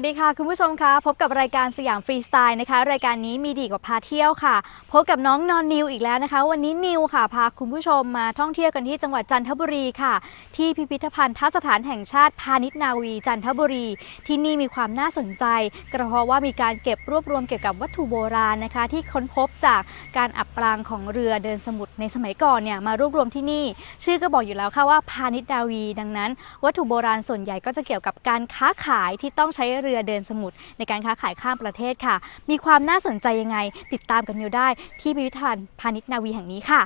วัสดีค่ะคุณผู้ชมคะพบกับรายการสยามฟรีสไตล์นะคะ รายการนี้มีดีกว่าพาเที่ยวค่ะ พบกับน้องนอนนิวอีกแล้วนะคะ วันนี้นิวค่ะ พาคุณผู้ชมมาท่องเที่ยวกันที่จังหวัดจันทบุรีค่ะ ที่พิพิธภัณฑ์ทัสถานแห่งชาติพาณิชนาวีจันทบุรี ที่นี่มีความน่าสนใจก็เพราะว่ามีการเก็บรวบรวมเกี่ยวกับวัตถุโบราณนะคะ ที่ค้นพบจากการอับปรางของเรือเดินสมุทรในสมัยก่อนเนี่ยมารวบรวมที่นี่ ชื่อก็บอกอยู่แล้วค่ะว่าพาณิชนาวี ดังนั้น วัตถุโบราณส่วนใหญ่ก็จะเกี่ยวกับการค้าขายที่ต้องใช้เรือเดินสมุทรในการค้าขายข้ามประเทศค่ะ มีความน่าสนใจยังไงติดตามกันอยู่ได้ที่พิพิธภัณฑ์พาณิชย์นาวีแห่งนี้ค่ะ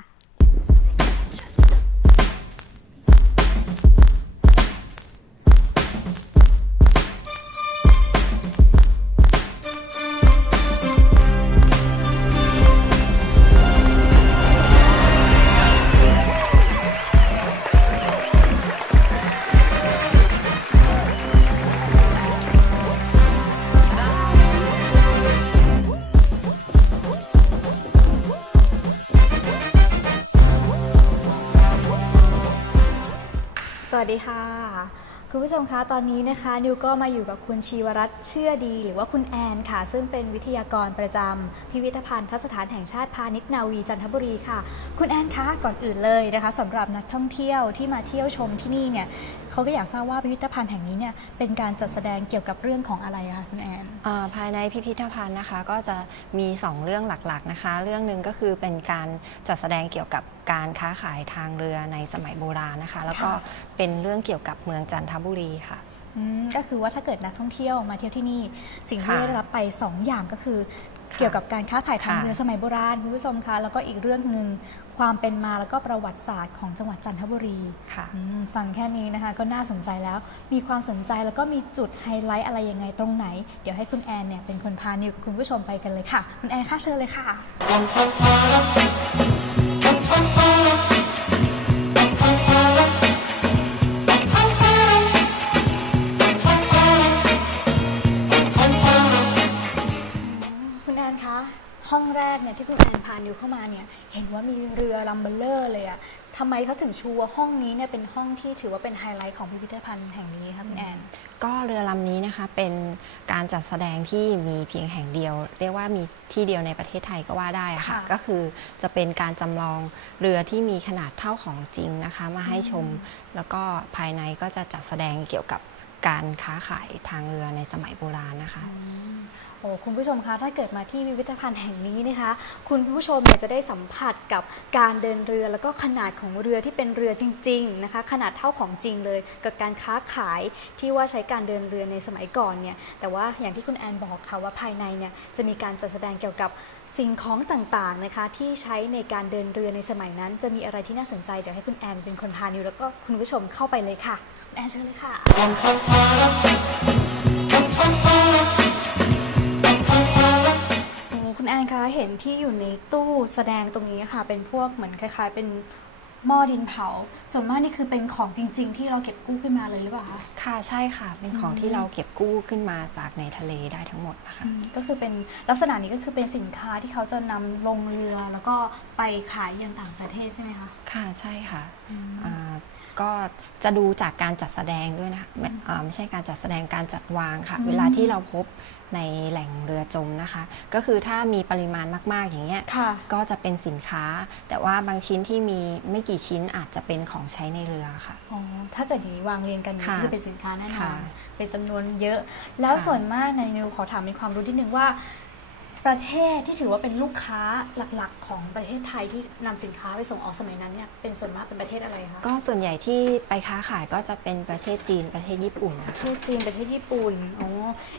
สวัสดีค่ะ คุณผู้ชมคะตอนนี้นะคะ นิวก็มาอยู่กับคุณชีวรัตน์เชื่อดี หรือว่าคุณแอนค่ะ ซึ่งเป็นวิทยากรประจำพิพิธภัณฑ์ทสถานแห่งชาติพาณิชย์นาวีจันทบุรีค่ะ คุณแอนคะก่อนอื่นเลยนะคะสำหรับนักท่องเที่ยวที่มาเที่ยวชมที่นี่เนี่ยเขาก็อยากทราบว่าพิพิธภัณฑ์แห่งนี้เนี่ยเป็นการจัดแสดงเกี่ยวกับเรื่องของอะไรคะคุณแอน อ่าภายในพิพิธภัณฑ์นะคะก็จะมี 2 เรื่องหลักๆนะคะ เรื่องหนึ่งก็คือเป็นการจัดแสดงเกี่ยวกับการค้าขายทางเรือในสมัยโบราณนะคะ แล้วก็ค่ะเป็นเรื่องเกี่ยวกับเมืองจันทบุรีค่ะ อืมก็คือว่าถ้าเกิดนักท่องเที่ยวมาเที่ยวที่นี่ สิ่งที่ค่ะได้รับไป 2 อย่างก็คือ ค่ะเกี่ยวกับการค้าขายทางค่ะ เรือสมัยโบราณคุณผู้ชมคะแล้วก็อีกเรื่องหนึ่งความเป็นมาแล้วก็ประวัติศาสตร์ของจังหวัดจันทบุรีค่ะ อืมฟังแค่นี้นะคะ ก็น่าสนใจแล้ว มีความสนใจแล้วก็มีจุดไฮไลท์อะไรยังไงตรงไหน เดี๋ยวให้คุณแอนเนี่ยเป็นคนพานิวกับคุณผู้ชมไปกันเลยค่ะ คุณแอนค่ะเชิญเลยค่ะคุณ แรกเนี่ยที่คุณแอนพานิวเข้ามาเนี่ยเห็นว่ามีเรือลัมเบลเลอร์เลยอะทำไมเขาถึงชูว่าห้องนี้เนี่ยเป็นห้องที่ถือว่าเป็นไฮไลท์ของพิพิธภัณฑ์แห่งนี้คะคุณแอน ก็เรือลำนี้นะคะเป็นการจัดแสดงที่มีเพียงแห่งเดียว เรียกว่ามีที่เดียวในประเทศไทยก็ว่าได้อะค่ะ ค่ะก็คือจะเป็นการจำลองเรือที่มีขนาดเท่าของจริงนะคะ มาให้ชม แล้วก็ภายในก็จะจัดแสดงเกี่ยวกับการค้าขายทางเรือในสมัยโบราณนะคะ โอ้คุณผู้ชมคะถ้าเกิดมาที่พิพิธภัณฑ์แห่งนี้นะคะ คุณผู้ชมเนี่ยจะได้สัมผัสกับการเดินเรือแล้วก็ขนาดของเรือที่เป็นเรือจริง ๆนะคะ ขนาดเท่าของจริงเลย กับการค้าขายที่ว่าใช้การเดินเรือในสมัยก่อนเนี่ยแต่ว่าอย่างที่คุณแอนบอกค่ะว่าภายในเนี่ยจะมีการจัดแสดงเกี่ยวกับสิ่งของต่างๆนะคะที่ใช้ในการเดินเรือในสมัยนั้น จะมีอะไรที่น่าสนใจเดี๋ยวให้คุณแอนเป็นคนพานิวแล้วก็คุณผู้ชมเข้าไปเลยค่ะแอนเชิญเลยค่ะ คุณแอนคะเห็นที่อยู่ในตู้แสดงตรงนี้ค่ะ เป็นพวกเหมือนคล้าย ๆ เป็นหม้อดินเผา ส่วนมากนี่คือเป็นของจริง ๆ ที่เราเก็บกู้ขึ้นมาเลยหรือเปล่าคะ ค่ะใช่ค่ะ เป็นของอืมที่เราเก็บกู้ขึ้นมาจากในทะเลได้ทั้งหมดนะคะอืมก็คือเป็นลักษณะนี้ก็คือเป็นสินค้าที่เขาจะนำลงเรือแล้วก็ไปขายยังต่างประเทศใช่ไหมคะ ค่ะใช่ค่ะอืม อ่า ก็จะดูจากการจัดแสดงด้วยนะคะไม่อ่าไม่ใช่การจัดแสดงการจัดวางค่ะ อืม เวลาที่เราพบในแหล่งเรือจมนะคะ ก็คือถ้ามีปริมาณมากๆอย่างเงี้ยค่ะ ก็จะเป็นสินค้า แต่ว่าบางชิ้นที่มีไม่กี่ชิ้นอาจจะเป็นของใช้ในเรือค่ะ อ๋อ ถ้าเกิดอย่างนี้วางเรียงกันนี่ค่ะคือเป็นสินค้าแน่นอค่ะนเป็นจำนวนเยอะ แล้วค่ะ ส่วนมากในนิวขอถามมีความรู้ที่หนึ่งว่า ประเทศที่ถือว่าเป็นลูกค้าหลักๆ ของประเทศไทยที่นำสินค้าไปส่งออกสมัยนั้นเนี่ยเป็นส่วนมากเป็นประเทศอะไรคะก็ส่วนใหญ่ที่ไปค้าขายก็จะเป็นประเทศจีนประเทศญี่ปุ่นนะปคะระเทศจีนประเทศญี่ปุ่นอ๋อ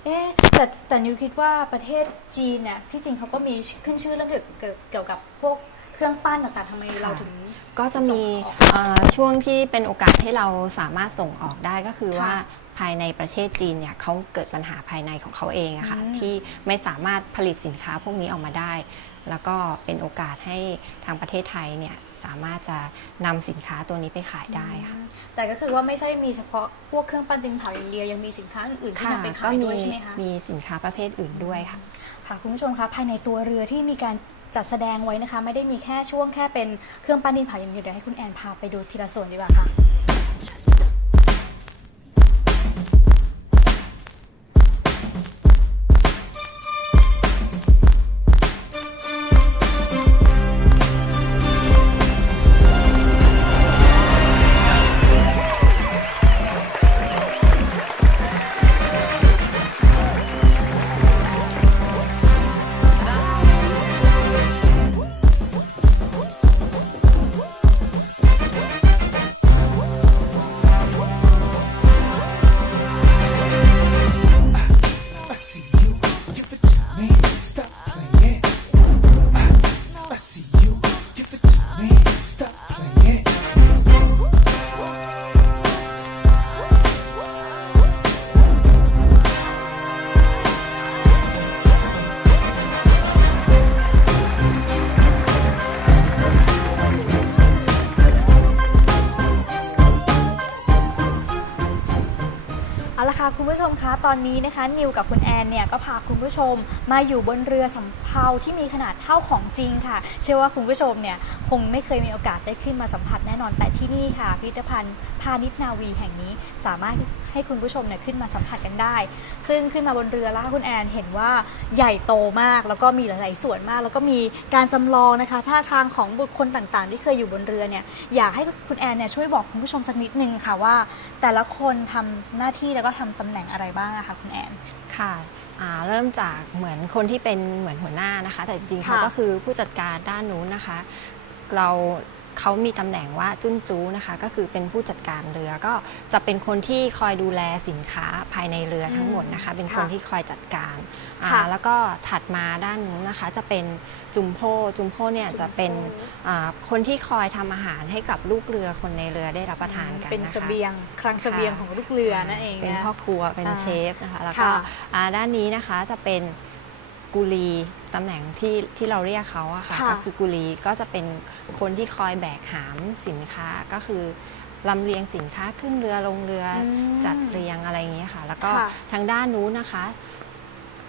เอ๊ะแต่แต่นิวคิดว่าประเทศจีนเนี่ยที่จริงเขาก็มีขึ้นชื่อเรื่องเกี่ยวกับเกี่ยวกับพวกเครื่องปั้นต่างๆทำไมเราถึงก็จะมีส่งออกเอ่อช่วงที่เป็นโอกาสที่เราสามารถส่งออกได้ก็คือค่ะว่า ภายในประเทศจีนเนี่ยเขาเกิดปัญหาภายในของเขาเองอะค่ะอืมที่ไม่สามารถผลิตสินค้าพวกนี้ออกมาได้ แล้วก็เป็นโอกาสให้ทางประเทศไทยเนี่ยสามารถจะนำสินค้าตัวนี้ไปขายได้ค่ะ แต่ก็คือว่าไม่ใช่มีเฉพาะพวกเครื่องปั้นดินเผาอย่างเดียวยังมีสินค้าอื่นๆที่ค่ะนำไปก็ขายมีด้วยใช่ไหมคะมีสินค้าประเภทอื่นด้วยค่ะค่ะคุณผู้ชมคะภายในตัวเรือที่มีการจัดแสดงไว้นะคะ ไม่ได้มีแค่ช่วงแค่เป็นเครื่องปั้นดินเผาอย่างเดียวเดี๋ยวให้คุณแอนพาไปดูทีละส่วนดีกว่าค่ะ ตอนนี้นะคะนิวกับคุณ นเนี่ยก็พาคุณผู้ชมมาอยู่บนเรือสำเภาที่มีขนาดเท่าของจริงค่ะ เชื่อว่าคุณผู้ชมเนี่ยคงไม่เคยมีโอกาสได้ขึ้นมาสัมผัสแน่นอนแต่ที่นี่ค่ะ พิพิธภัณฑ์พาณิชนาวีแห่งนี้สามารถให้คุณผู้ชมเนี่ยขึ้นมาสัมผัสกันได้ ซึ่งขึ้นมาบนเรือแล้วคุณแอนเห็นว่าใหญ่โตมาก แล้วก็มีหลาย ๆ ส่วนมาก แล้วก็มีการจำลองนะคะท่าทางของบุคคลต่าง ๆ ที่เคยอยู่บนเรือเนี่ยอยากให้คุณแอนเนี่ยช่วยบอกคุณผู้ชมสักนิดนึงค่ะว่า แต่ละคนทำหน้าที่แล้วก็ทำตำแหน่งอะไรบ้างอะคะคุณแอน ค่ะอ่าเริ่มจากเหมือนคนที่เป็นเหมือนหัวหน้านะคะ แต่จริงๆเขาค่ะก็คือผู้จัดการด้านนู้นนะคะ เราเขามีตำแหน่งว่าจุ้นจู้นะคะ ก็คือเป็นผู้จัดการเรือก็จะเป็นคนที่คอยดูแลสินค้าภายในเรือทั้งหมดนะคะ เป็นคนค่ะที่คอยจัดการอ่าค่ะแล้วก็ถัดมาด้านนู้นนะคะจะเป็น จุมโพจุมโพเนี่ยจะเป็นอ่าคนที่คอยทำอาหารให้กับลูกเรือคนในเรือได้รับประทานกันเป็นนะคะ เสบียงคลังเสบียงของลูกเรือนั่นเองเป็นนะ พ่อครัวเป็นอ่าเชฟนะคะแล้วก็ค่ะอ่าด้านนี้นะคะจะเป็นกุลีตำแหน่งที่ที่เราเรียกเขาอะค่ะค่ะ ก็คือกุลีก็จะเป็นคนที่คอยแบกหามสินค้าก็คือลำเลียงสินค้าขึ้นเรือลงเรืออมจัดเรียงอะไรอย่างเงี้ยค่ะ แล้วก็ค่ะ ทางด้านนู้นนะคะ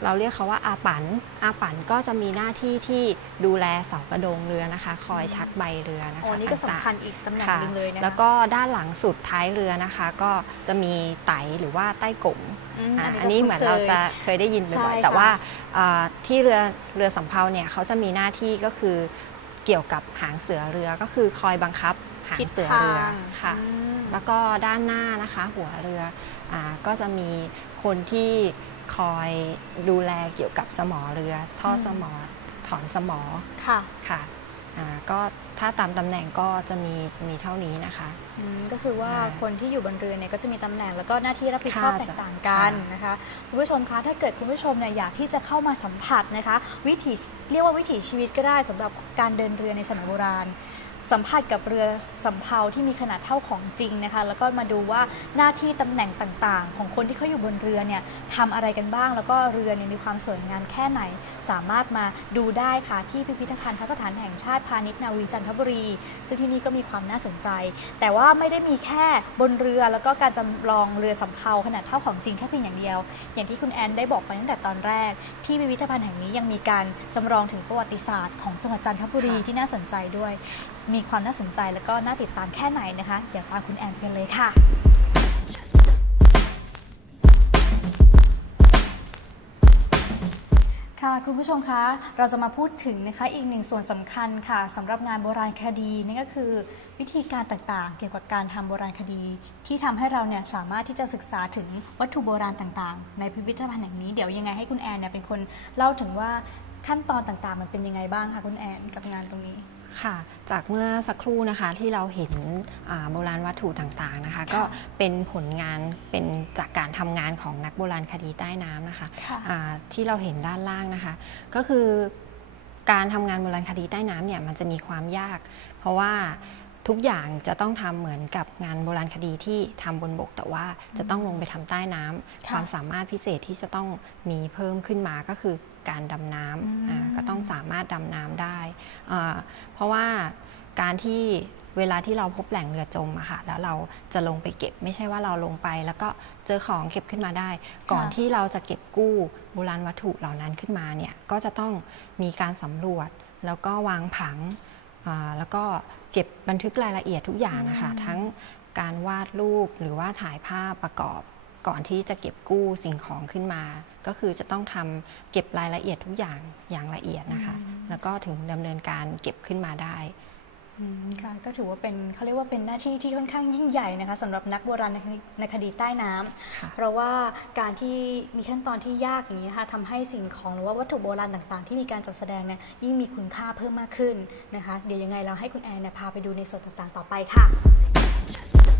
เราเรียกเขาว่าอาปันอาปันก็จะมีหน้าที่ที่ดูแลเสากระโดงเรือนะคะ คอยชักใบเรือนะคะอ๋อนี่ก็สำต่างๆคัญอีกตำแหน่งค่ะหนึงเลยนะคะแล้วก็ด้านหลังสุดท้ายเรือนะคะ ก็จะมีไตหรือว่าใต้กงมอ่าก็อันนี้เหมือนเราจะเคยได้ยินใช่บ่อยๆค่ะแต่ว่าอ่าที่เรือเรือสำเภาเนี่ยเขาจะมีหน้าที่ก็คือเกี่ยวกับหางเสือเรือก็คือคอยบังคับหางทิศเสือทาเรืองค่ะอืมแล้วก็ด้านหน้านะคะ หัวเรืออาก็จะมีคนที่ คอยดูแลเกี่ยวกับสมอเรือ ท่ออมสมอถอนสมอค่ะค่ะอ่าก็ถ้าตามตำแหน่งก็จะมีจะมีเท่านี้นะคะอืมก็คือว่าอ่าคนที่อยู่บนเรือเนี่ยก็จะมีตำแหน่งแล้วก็หน้าที่รับผิดชอบค่ะแตกต่างกันค่ะนะคะคุณผู้ชมคะถ้าเกิดคุณผู้ชมเนี่ยอยากที่จะเข้ามาสัมผัสนะคะ วิถีเรียกว่าวิถีชีวิตก็ได้สำหรับการเดินเรือในสมัยโบราณ สัมผัสกับเรือสำเภาที่มีขนาดเท่าของจริงนะคะ แล้วก็มาดูว่าหน้าที่ตำแหน่งต่างๆ ของคนที่เขาอยู่บนเรือเนี่ยทำอะไรกันบ้าง แล้วก็เรือเนี่ยมีความสวยงามแค่ไหน สามารถมาดูได้ค่ะที่พิพิธภัณฑ์ทัศถานแห่งชาติพาณิชย์นาวีจันทบุรี ซึ่งที่นี่ก็มีความน่าสนใจ แต่ว่าไม่ได้มีแค่บนเรือแล้วก็การจำลองเรือสำเภาขนาดเท่าของจริงแค่เพียงอย่างเดียว อย่างที่คุณแอนได้บอกไปตั้งแต่ตอนแรก ที่พิพิธภัณฑ์แห่งนี้ยังมีการจำลองถึงประวัติศาสตร์ของจังหวัดจันทบุรีที่น่าสนใจด้วย มีความน่าสนใจแล้วก็น่าติดตามแค่ไหนนะคะเดี๋ยวตามคุณแอนไปกันเลยค่ะ ค่ะคุณผู้ชมคะเราจะมาพูดถึงนะคะอีกหนึ่งส่วนสำคัญค่ะสำหรับงานโบราณคดีนั่นก็คือ วิธีการต่างๆ เกี่ยวกับการทำโบราณคดี ที่ทำให้เราเนี่ยสามารถที่จะศึกษาถึงวัตถุโบราณต่างๆ ในพิพิธภัณฑ์แห่งนี้เดี๋ยวยังไงให้คุณแอนเนี่ยเป็นคนเล่าถึงว่าขั้นตอนต่างๆ มันเป็นยังไงบ้างคะคุณแอนกับงานตรงนี้ ค่ะ จากเมื่อสักครู่นะคะที่เราเห็นอ่าโบราณวัตถุต่างๆนะคะ ก็เป็นผลงานเป็นจากการทำงานของนักโบราณคดีใต้น้ำนะคะค่ะ อ่าที่เราเห็นด้านล่างนะคะ ก็คือการทำงานโบราณคดีใต้น้ำเนี่ยมันจะมีความยาก เพราะว่าทุกอย่างจะต้องทำเหมือนกับงานโบราณคดีที่ทำบนบก แต่ว่าจะต้องลงไปทำใต้น้ำค่ะ ความสามารถพิเศษที่จะต้องมีเพิ่มขึ้นมาก็คือ การดำน้อืมำอ่าก็ต้องสามารถดำน้ำได้อ่าเพราะว่าการที่เวลาที่เราพบแหล่งเรือจมอะค่ะแล้วเราจะลงไปเก็บไม่ใช่ว่าเราลงไป แล้วก็เจอของเก็บขึ้นมาได้ ก่อนที่เราจะเก็บกู้โบราณวัตถุเหล่านั้นขึ้นมาเนี่ยก็จะต้องมีการสำรวจแล้วก็วางผังอ่าแล้วก็เก็บบันทึกรายละเอียดทุกอย่างนะคะอืมทั้งการวาดรูปหรือว่าถ่ายภาพประกอบ ก่อนที่จะเก็บกู้สิ่งของขึ้นมา ก็คือจะต้องทำเก็บรายละเอียดทุกอย่างอย่างละเอียดนะคะอืมแล้วก็ถึงดำเนินการเก็บขึ้นมาได้อืมค่ะก็ถือว่าเป็นเขาเรียกว่าเป็นหน้าที่ที่ค่อนข้างยิ่งใหญ่นะคะสำหรับนักโบราณในคดีในคดีใต้น้ำค่ะเพราะว่าการที่มีขั้นตอนที่ยากอย่างนี้ค่ะทำให้สิ่งของหรือว่าวัตถุโบราณต่างๆ ที่มีการจัดแสดงเนี่ยยิ่งมีคุณค่าเพิ่มมากขึ้นนะคะ เดี๋ยวยังไงเราให้คุณแอนเนี่ยพาไปดูในส่วนต่างๆ ต่อไปค่ะค่ะ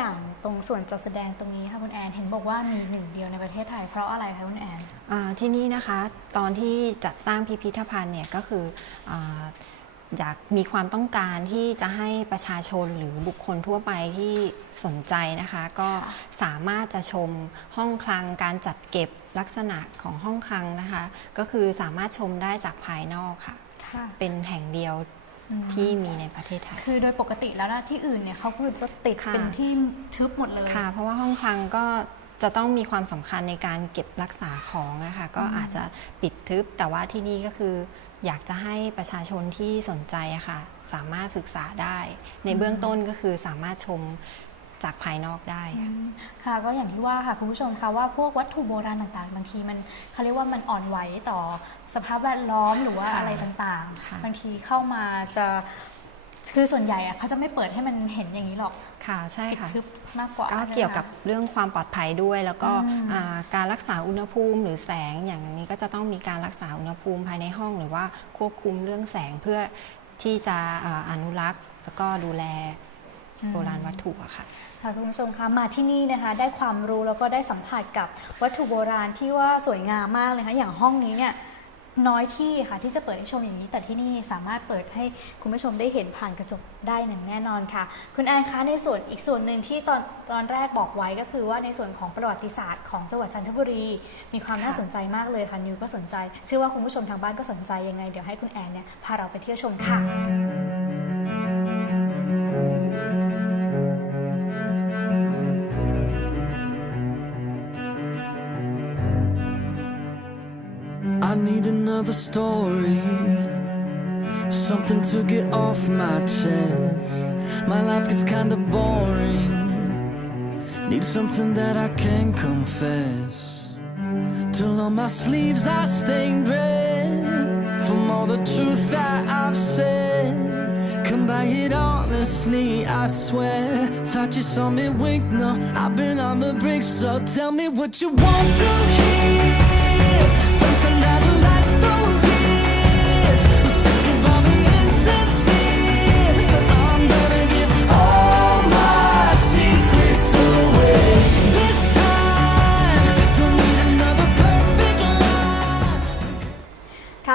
อนคะอย่างตรงส่วนจัดแสดงตรงนี้ค่ะคุณแอนเห็นบอกว่ามีหนึ่งเดียวในประเทศไทยเพราะอะไรคะคุณแอนอ่าที่นี่นะคะตอนที่จัดสร้างพิพิธภัณฑ์เนี่ยก็คืออาอยากมีความต้องการที่จะให้ประชาชนหรือบุคคลทั่วไปที่สนใจนะคะ ก็สามารถจะชมห้องคลังการจัดเก็บลักษณะของห้องคลังนะคะ ก็คือสามารถชมได้จากภายนอกค่ะค่ะเป็นแห่งเดียวอืม ที่มีในประเทศไทย คือโดยปกติแล้วนะที่อื่นเนี่ยเขาคือจะติดค่ะเป็นที่ทึบหมดเลยค่ะ เพราะว่าห้องคลังก็จะต้องมีความสำคัญในการเก็บรักษาของอะค่ะก็อืมอาจจะปิดทึบ แต่ว่าที่นี่ก็คืออยากจะให้ประชาชนที่สนใจอะค่ะ สามารถศึกษาได้ ในเบื้องต้นก็คือสามารถชม จากภายนอกได้อืค่ะมค่ะก็อย่างที่ว่าค่ะคุณผู้ชมคะว่าพวกวัตถุโบราณต่างๆ บางทีมันเขาเรียกว่ามันอ่อนไหวต่อสภาพแวดล้อมหรือว่าค่ะอะไรต่างค่ะ ๆ บางทีเข้ามาจะคือส่วนใหญ่อะเขาจะไม่เปิดให้มันเห็นอย่างนี้หรอกค่ะใช่ปิดค่ะ ทึบมากกว่าก็ใช่ไหมเกี่ยวกับคะเรื่องความปลอดภัยด้วย แล้วก็อืม อ่าการรักษาอุณหภูมิหรือแสงอย่างนี้ก็จะต้องมีการรักษาอุณหภูมิภายในห้อง หรือว่าควบคุมเรื่องแสงเพื่อที่จะอ่าอนุรักษ์ แล้วก็ดูแล โบราณวัตถุอะค่ะค่ะคุณผู้ชมคะมาที่นี่นะคะได้ความรู้แล้วก็ได้สัมผัสกับวัตถุโบราณที่ว่าสวยงามมากเลยค่ะอย่างห้องนี้เนี่ยน้อยที่ค่ะที่จะเปิดให้ชมอย่างนี้ แต่ที่นี่สามารถเปิดให้คุณผู้ชมได้เห็นผ่านกระจกได้หนึ่งแน่นอนค่ะ คุณแอนคะในส่วนอีกส่วนหนึ่งที่ตอนตอนแรกบอกไว้ก็คือว่าในส่วนของประวัติศาสตร์ของจังหวัดจันทบุรี มีความน่าค่ะสนใจมากเลยค่ะนิวก็สนใจ เชื่อว่าคุณผู้ชมทางบ้านก็สนใจยังไง เดี๋ยวให้คุณแอนเนี่ยพาเราไปเที่ยวชมค่ะ I need another story. Something to get off my chest. My life gets kinda boring. Need something that I can confess. Till on my sleeves I stained red. From all the truth that I've said. Come by it honestly, I swear. Thought you saw me wink, no, I've been on the brink. So tell me what you want to hear.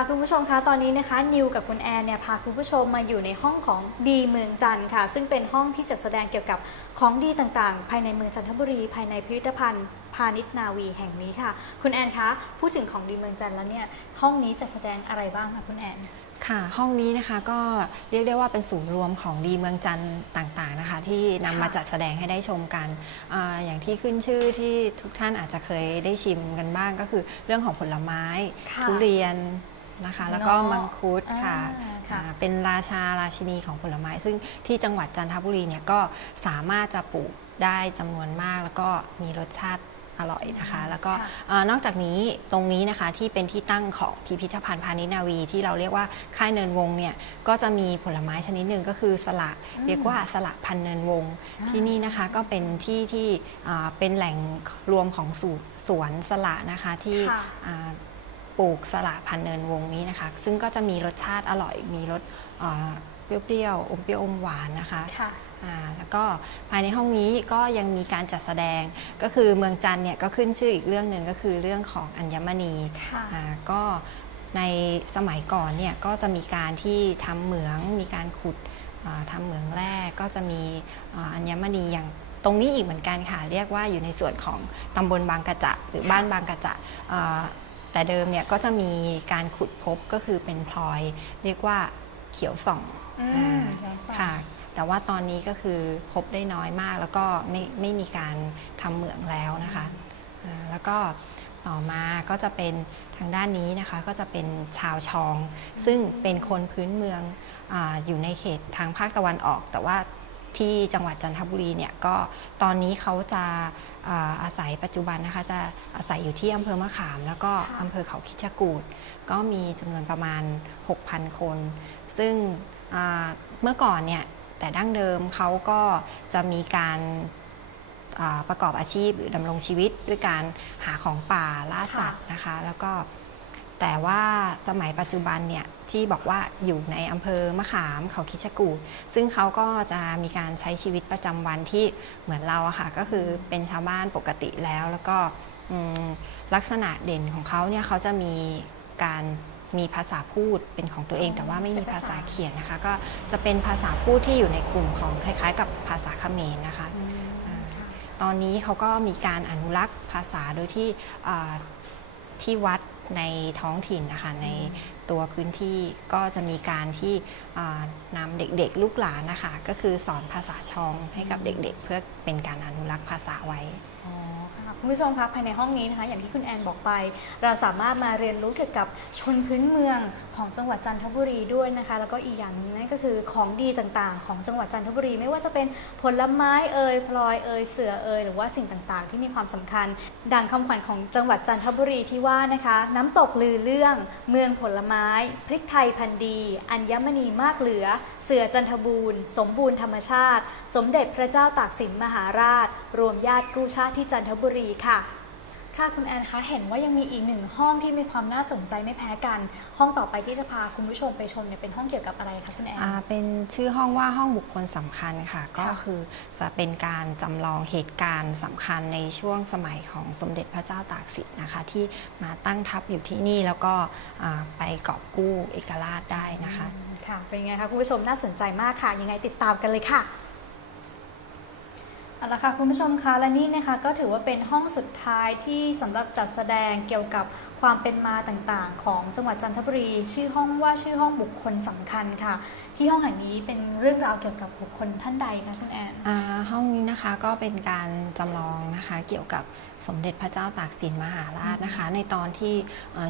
ค่ะคุณผู้ชมคะตอนนี้นะคะนิวกับคุณแอนเนี่ยพาคุณผู้ชมมาอยู่ในห้องของดีเมืองจันทร์ค่ะ ซึ่งเป็นห้องที่จัดแสดงเกี่ยวกับของดีต่างๆ ภายในเมืองจันทบุรี ภายในพิพิธภัณฑ์พาณิชย์นาวีแห่งนี้ค่ะ คุณแอนคะพูดถึงของดีเมืองจันทร์แล้วเนี่ยห้องนี้จัดแสดงอะไรบ้างคะคุณแอนค่ะห้องนี้นะคะก็เรียกได้ว่าเป็นศูนย์รวมของดีเมืองจันทร์ต่างๆนะคะ ที่นำมาค่ะจัดแสดงให้ได้ชมกันอาอย่างที่ขึ้นชื่อที่ทุกท่านอาจจะเคยได้ชิมกันบ้างก็คือเรื่องของผลไม้ค่ะทุเรียน นะคะ แล้วก็เนาะมังคุดค่ะอ่าค่ะ อ่าเป็นราชาราชินีของผลไม้ ซึ่งที่จังหวัดจันทบุรีเนี่ยก็สามารถจะปลูกได้จำนวนมาก แล้วก็มีรสชาติอร่อยนะคะ แล้วก็ค่ะเออนอกจากนี้ตรงนี้นะคะที่เป็นที่ตั้งของพิพิธภัณฑ์พาณิชย์นาวี ที่เราเรียกว่าค่ายเนินวงเนี่ยก็จะมีผลไม้ชนิดหนึ่งก็คือสละอืมเรียกว่าสละพันธุ์เนินวง อ่า ที่นี่นะคะใช่ก็เป็นที่ที่อ่าเป็นแหล่งรวมของสูสวนสละนะคะที่ ค่ะ อ่า ปลูกสละพันธุ์เนินวงนี้นะคะ ซึ่งก็จะมีรสชาติอร่อย มีรสอ่าเปรี้ยวๆอมเปรี้ยวอมหวานนะคะค่ะอ่าแล้วก็ภายในห้องนี้ก็ยังมีการจัดแสดง ก็คือเมืองจันทร์เนี่ยก็ขึ้นชื่ออีกเรื่องหนึ่งก็คือเรื่องของอัญมณีค่ะอ่าก็ในสมัยก่อนเนี่ยก็จะมีการที่ทำเหมือง มีการขุดอ่าทำเหมืองแร่ก็จะมีอ่าอัญมณีอย่างตรงนี้อีกเหมือนกันค่ะ เรียกว่าอยู่ในส่วนของตำบลบางกระจะหรือบ้านบางกระจะอ่า แต่เดิมเนี่ยก็จะมีการขุดพบก็คือเป็นพลอย เรียกว่าเขียวส่องอืมอ่าเดี๋ยวสั่งค่ะ แต่ว่าตอนนี้ก็คือพบได้น้อยมากแล้วก็ไม่ไม่มีการทำเหมืองแล้วนะคะอ่าแล้วก็ต่อมาก็จะเป็นทางด้านนี้นะคะ ก็จะเป็นชาวชอง ซึ่งเป็นคนพื้นเมืองอาอยู่ในเขตทางภาคตะวันออก แต่ว่า ที่จังหวัดจันทบุรีเนี่ยก็ตอนนี้เขาจะอาอาศัยปัจจุบันนะคะจะอาศัยอยู่ที่อำเภอมะขาม แล้วก็ค่ะอำเภอเขาคิดจกูดก็มีจำนวนประมาณ 6,000 คน ซึ่งอ่าเมื่อก่อนเนี่ยแต่ดั้งเดิมเขาก็จะมีการอ่าประกอบอาชีพหรือดำรงชีวิตด้วยการหาของป่าล่าสัตว์นะคะ แล้วก็ แต่ว่าสมัยปัจจุบันเนี่ยที่บอกว่าอยู่ในอำเภอมะขามเขาคิดจกูดซึ่งเขาก็จะมีการใช้ชีวิตประจำวันที่เหมือนเราอะค่ะก็คือเป็นชาวบ้านปกติแล้ว แล้วก็อืมลักษณะเด่นของเขาเนี่ยเขาจะมีการมีภาษาพูดเป็นของตัวเอง แต่ว่าไม่มีภาษาเขียนนะคะ ก็จะเป็นภาษาพูดที่อยู่ในกลุ่มของคล้าย ๆ กับภาษาเขมรนะคะอืมอ่าค่ะตอนนี้เขาก็มีการอนุรักษ์ภาษาโดยที่อ่าที่วัด ในท้องถิ่นนะคะในตัวพื้นที่ก็จะมีการที่อ่านำเด็กๆลูกหลานนะคะ ก็คือสอนภาษาชองให้กับเด็กๆ เพื่อเป็นการอนุรักษ์ภาษาไว้ อ๋อค่ะคุณผู้ชมคะภายในห้องนี้นะคะ อย่างที่คุณแอนบอกไป เราสามารถมาเรียนรู้เกี่ยวกับชนพื้นเมืองของจังหวัดจันทบุรีด้วยนะคะ แล้วก็อีกอย่างหนึงนั่นก็คือของดีต่างๆ ของจังหวัดจันทบุรี ไม่ว่าจะเป็นผลไม้เอ่ยพลอยเอ่ยเสือเอ่ยหรือว่าสิ่งต่างๆ ที่มีความสำคัญ ดังคำขวัญของจังหวัดจันทบุรีที่ว่านะคะ น้ำตกลือเรื่อง เมืองผลไม้ พริกไทยพันธุ์ดี อัญมณีมากเหลือ เสือจันทบูรณ์ สมบูรณ์ธรรมชาติ สมเด็จพระเจ้าตากสินมหาราช รวมญาติกู้ชาติที่จันทบุรีค่ะค่ะคุณแอนคะเห็นว่ายังมีอีกหนึ่งห้องที่มีความน่าสนใจไม่แพ้กัน ห้องต่อไปที่จะพาคุณผู้ชมไปชมเนี่ยเป็นห้องเกี่ยวกับอะไรคะคุณแอนอ่าเป็นชื่อห้องว่าห้องบุคคลสำคัญค่ะ ก็คือจะเป็นการจำลองเหตุการณ์สำคัญในช่วงสมัยของสมเด็จพระเจ้าตากสินนะคะ ที่มาตั้งทัพอยู่ที่นี่แล้วก็ไปกอบกู้เอกราชได้นะคะ ค่ะ เป็นไงคะคุณผู้ชมน่าสนใจมากค่ะ ยังไงติดตามกันเลยค่ะเอาละค่ะคุณผู้ชมคะและนี่นะคะก็ถือว่าเป็นห้องสุดท้ายที่สำหรับจัดแสดงเกี่ยวกับความเป็นมาต่างๆ ของจังหวัดจันทบุรี ชื่อห้องว่าชื่อห้องบุคคลสำคัญค่ะ ที่ห้องแห่งนี้เป็นเรื่องราวเกี่ยวกับบุคคลท่านใดคะคุณแอนอ่าห้องนี้นะคะก็เป็นการจำลองนะคะเกี่ยวกับสมเด็จพระเจ้าตากสินมหาราชนะคะ ในตอนที่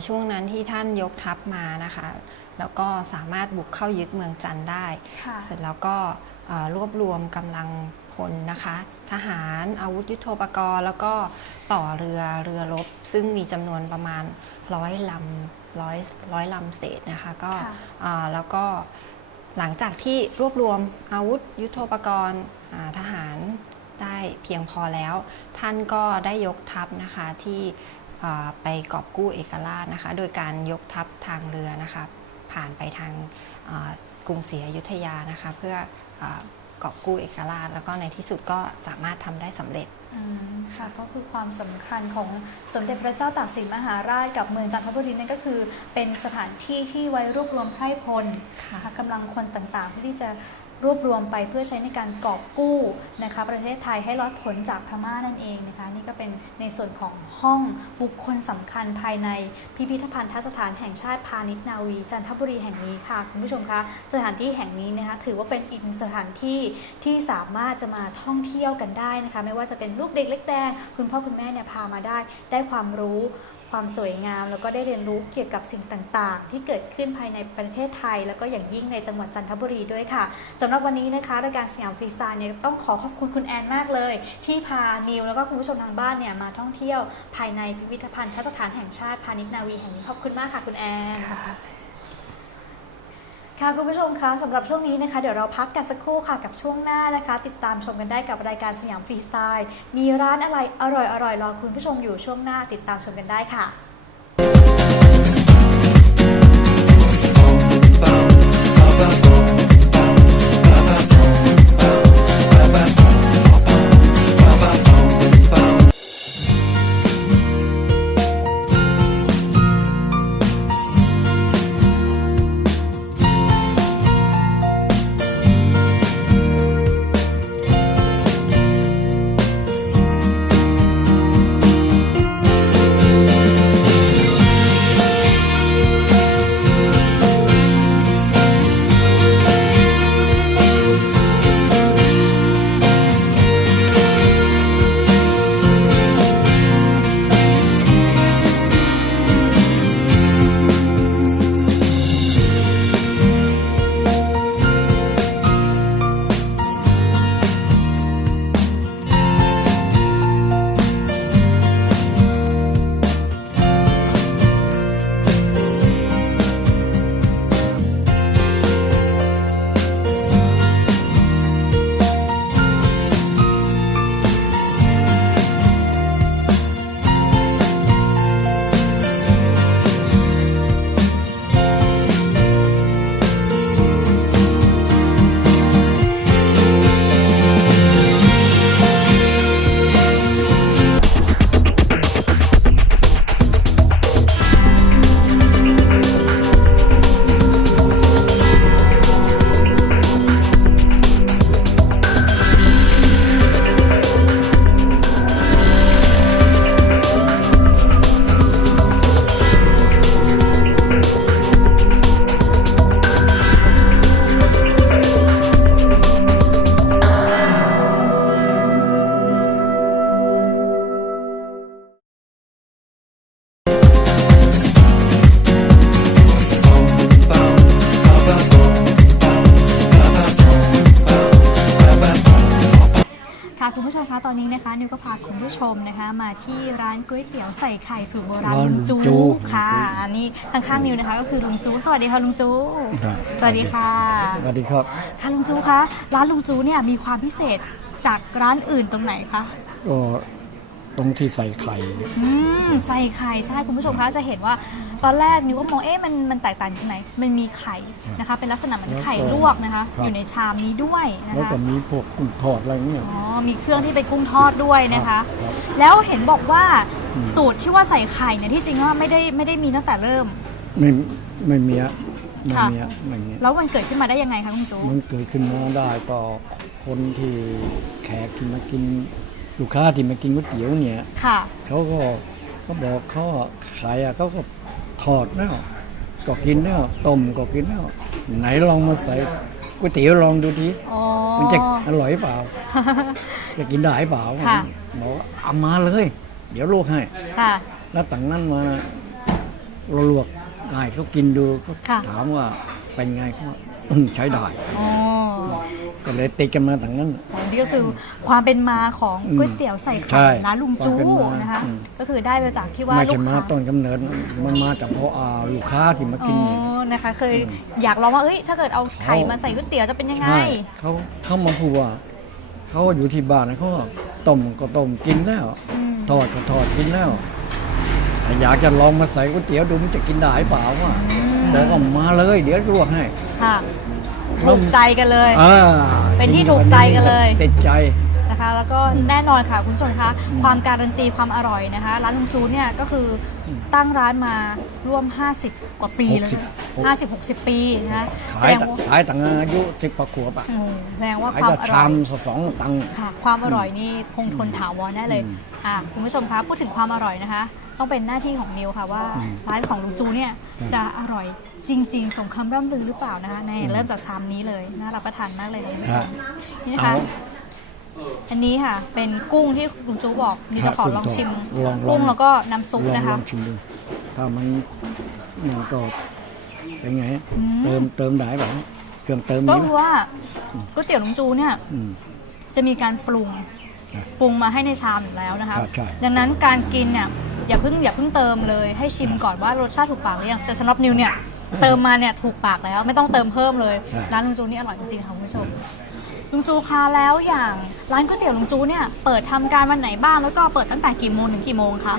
ช่วงนั้นที่ท่านยกทัพมานะคะ แล้วก็สามารถบุกเข้ายึดเมืองจันทร์ได้ค่ะเสร็จแล้วก็เอ่อรวบรวมกำลังพลนะคะ ทหารอาวุธยุโทโธปกรณ์ แล้วก็ต่อเรือเรือรบ ซึ่งมีจำนวนประมาณร้อยลำร้อยร้อยลำเศษนะคะก็ค่ะอ่าแล้วก็หลังจากที่รวบรวมอาวุธยุโทโธปกรณ์อ่าทหารได้เพียงพอแล้ว ท่านก็ได้ยกทัพนะคะที่อ่าไปกอบกู้เอกราชนะคะ โดยการยกทัพทางเรือนะคะ ผ่านไปทางอ่ากรุงศรีอยุธยานะคะเพื่ออากอบกู้เอกราช แล้วก็ในที่สุดก็สามารถทำได้สำเร็จ อืมค่ะก็คือความสำคัญของสมเด็จพระเจ้าตากสินมหาราชกับเมืองจันทบุรีนั่นก็คือ เป็นสถานที่ที่ไว้รวบรวมไพร่พลค่ะนะคะกำลังคนต่างๆเพื่อที่จะ รวบรวมไปเพื่อใช้ในการกอบกู้นะคะประเทศไทยให้รอดพ้นจากพม่านั่นเองนะคะนี่ก็เป็นในส่วนของห้องบุคคลสำคัญภายในพิพิธภัณฑสถานแห่งชาติพาณิชย์นาวี จันทบุรีแห่งนี้ค่ะคุณผู้ชมคะสถานที่แห่งนี้นะคะถือว่าเป็นอีกสถานที่ที่สามารถจะมาท่องเที่ยวกันได้นะคะไม่ว่าจะเป็นลูกเด็กเล็กแดงคุณพ่อคุณแม่เนี่ยพามาได้ได้ความรู้ ความสวยงาม แล้วก็ได้เรียนรู้เกี่ยวกับสิ่งต่างๆ ที่เกิดขึ้นภายในประเทศไทย แล้วก็อย่างยิ่งในจังหวัดจันทบุรีด้วยค่ะสำหรับวันนี้นะคะรายการสยามฟรีซานเนี่ยต้องขอขอบคุณคุณแอนมากเลย ที่พานิวแล้วก็คุณผู้ชมทางบ้านเนี่ยมาท่องเที่ยวภายในพิพิธภัณฑ์สถานแห่งชาติพาณิชนาวีแห่งนี้ขอบคุณมากค่ะคุณแอน ค่ะคุณผู้ชมคะสำหรับช่วงนี้นะคะ เดี๋ยวเราพักกันสักครู่ค่ะกับช่วงหน้านะคะ ติดตามชมกันได้กับรายการสยามฟรีสไตล์ มีร้านอะไรอร่อยๆรอคุณผู้ชมอยู่ช่วงหน้าติดตามชมกันได้ค่ะ ที่ร้านก๋วยเตี๋ยวใส่ไข่สูตรโบราณร้านลุงจูจูค่ะ อันนี้ข้างๆนิวนะคะ ก็คือลุงจูสวัสดีค่ะลุงจูครับ สวัสดีค่ะสวัสดีครับ ค่ะลุงจูคะร้านลุงจูเนี่ยมีความพิเศษจากร้านอื่นตรงไหนคะ ก็ ตรงที่ใส่ไข่เนี่ยอืมใส่ไข่ใช่คุณผู้ชมคะจะเห็นว่าตอนแรกนิวก็มองเอ๊ะมันมันแตกต่างตรงไหนมันมีไข่นะคะ เป็นลักษณะเหมือนไข่ลวกนะคะ อยู่ในชามนี้ด้วยนะแล้วคะก็มีพวกกุ้งทอดอะไรเงี้ย อ๋อมีเครื่องที่เป็นกุ้งทอดด้วยนะคะ ครับแล้วเห็นบอกว่าอืม สูตรที่ว่าใส่ไข่เนี่ยที่จริงว่าไม่ได้ไม่ได้มีตั้งแต่เริ่ม ไม่ไม่มีอะไม่ค่ะมีอะไม่มีแล้วมันเกิดขึ้นมาได้ยังไงคะคุณจู มันเกิดขึ้นมาได้ต่อคนที่แขกที่มากิน ลูกค้าที่มากินก๋วยเตี๋ยวเนี่ยค่ะ เขาก็เขาบอกเขาว่าขายอะเขาก็ทอดแล้วก็กินแล้วต้มก็กินแล้วไหนลองมาใส่ก๋วยเตี๋ยวลองดูดิอ๋อ มันจะอร่อยเปล่า จะกินได้เปล่าค่ะ บอกว่าเอามาเลย เดี๋ยวลวกให้ ค่ะ แล้วตั้งนั้นมาเราลวกไก่เขากินดูเขาค่ะ ถามว่าเป็นไงเขาว่าอืมใช้ได้ อ๋อ ก็เลยติดกันมาตั้งนั้นอ๋อนี่ก็คือความเป็นมาของอืมก๋วยเตี๋ยวใส่ใช่ไข่ร้านลุงจูความเป็นมานะคะ อืม ก็คือได้มาจากที่ว่าไม่ลูใช่กมาค้าต้นกำเนิดมันมาจากเพราะอ่าลูกค้าที่มาอ๋กินอเนี่ยนะคะ เคยอยากลองว่าเอ้ยถ้าเกิดเอาไข่มาใส่ก๋วยเตี๋ยวจะเป็นยังไง ใช่เขาเขามาพูดว่าเขาอยู่ที่บ้านนะเขาก็ต้มก็ต้มกินแล้วอืมทอดก็ทอดกินแล้วแต่อยากจะลองมาใส่ก๋วยเตี๋ยวดูมันจะกินได้เปล่าว่าบอกว่ามาเลย เดี๋ยวลวกให้ค่ะ ถูกใจกันเลย อ่าเป็นที่ถูกใจกันเลย ติดใจ นะคะ แล้วก็แน่นอนค่ะคุณผู้ชมคะอืมความการันตีความอร่อยนะคะ ร้านลุงจูเนี่ยก็คืออมตั้งร้านมาร่วม 50 กว่าปีแล้วหกสิบห้าสิบหกสิบปีนะคะแสขายดงตั้งว่าขายตั้งอายุสิบกว่าขวบอะอืมแสดงว่าขายความแต่อร่ชาอย มสองตังค์ ค่ะความอร่อยนี่คงทนถาวรแน่เลยอืมอะคุณผู้ชมคะพูดถึงความอร่อยนะคะ ต้องเป็นหน้าที่ของนิวค่ะว่าอืมร้านของลุงจูเนี่ยครับจะอร่อย จริง ๆ สมคำร่ำลือหรือเปล่านะคะในอืมเริ่มจากชามนี้เลยน่ารับประทานมากเลยนะคุณผู้ชครัมบนี่นะคะเอาอันนี้ค่ะ เป็นกุ้งที่ลุงจูบอกนิวจะขอลองชิมลองกุ้งลองแล้วก็น้ำซุปลองนะลคะองชิมดู ถ้ามันมันก็เป็นไง อืม เติมเติมได้เปล่าเครื่องเติมก็นี้คือว่าก๋วยเตี๋ยวลุงจูเนี่ย อืม จะมีการปรุงครับปรุงมาให้ในชามอยู่แล้วนะคะครับใช่ ดังนั้นการกินเนี่ยอย่าเพิ่งอย่าเพิ่งเติมเลยให้ชิมก่อนว่ารสชาติถูกปากหรือยังแต่สำหรับนิวเนี่ย เติมมาเนี่ยถูกปากแล้วไม่ต้องเติมเพิ่มเลยใช่ ร้านลุงจูนี่อร่อยจริงๆค่ะคุณผู้ชมลุงจูคะแล้วอย่างร้านก๋วยเตี๋ยวลุงจูเนี่ยเปิดทำการวันไหนบ้างแล้วก็เปิดตั้งแต่กี่โมงถึงกี่โมงคะ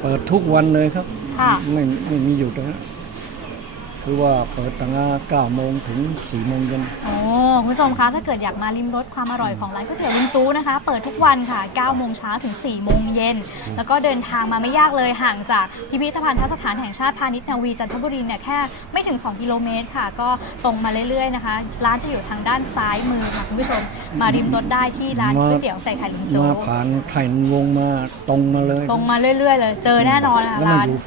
เปิดทุกวันเลยครับ ค่ะ ไม่ไม่มีหยุดนะ คือว่าเปิดตั้งแต่เก้าโมงถึงสี่โมงเย็นโอ้คุณผู้ชมคะถ้าเกิดอยากมาริมรสความอร่อยของร้านก๋วยเตี๋ยวลุงจูนะคะ เปิดทุกวันค่ะ9โมงเช้าถึง4โมงเย็น แล้วก็เดินทางมาไม่ยากเลยห่างจากพิพิธภัณฑ์ทัศถานแห่งชาติพาณิชย์นาวีจันทบุรีเนี่ยแค่ไม่ถึง 2 กิโลเมตรค่ะ ก็ตรงมาเรื่อยๆนะคะ ร้านจะอยู่ทางด้านซ้ายมือค่ะคุณผู้ชม มาริมรสได้ที่ร้านมา ก๋วยเตี๋ยวใส่ไข่ลุงจูมาผ่านไข่วงมาตรงมาเลย ตรงมาเรื่อยๆเลย เจอแน่นอนค่ะแล้วมันร้านอยู่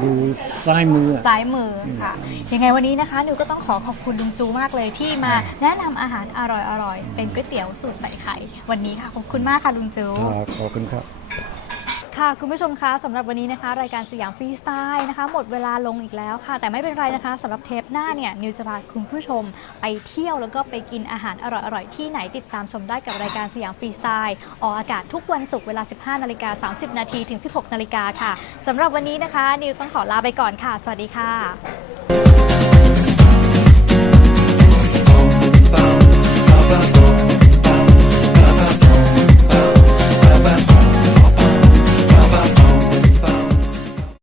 อยู่ซ้ายมืออะซ้ายมือค่ะ ยังไงวันนี้นะคะหนูก็ต้องขอขอบคุณลุงจูมากเลยที่มาแนะนำอาหารอร่อยๆ เป็นก๋วยเตี๋ยวสูตรใส่ไข่ วันนี้ค่ะ ขอบคุณมากค่ะลุงจูครับขอบคุณครับ ค่ะ คุณผู้ชมคะสำหรับวันนี้นะคะ รายการสยามฟรีสไตล์นะคะ หมดเวลาลงอีกแล้วค่ะ แต่ไม่เป็นไรนะคะสำหรับเทปหน้าเนี่ยนิวจะพาคุณผู้ชมไปเที่ยวแล้วก็ไปกินอาหารอร่อยๆ ที่ไหนติดตามชมได้กับรายการสยามฟรีสไตล์ออกอากาศทุกวันศุกร์เวลา 15นาฬิกา30 นาทีถึง 16นาฬิกาค่ะสำหรับวันนี้นะคะ นิวต้องขอลาไปก่อนค่ะ สวัสดีค่ะ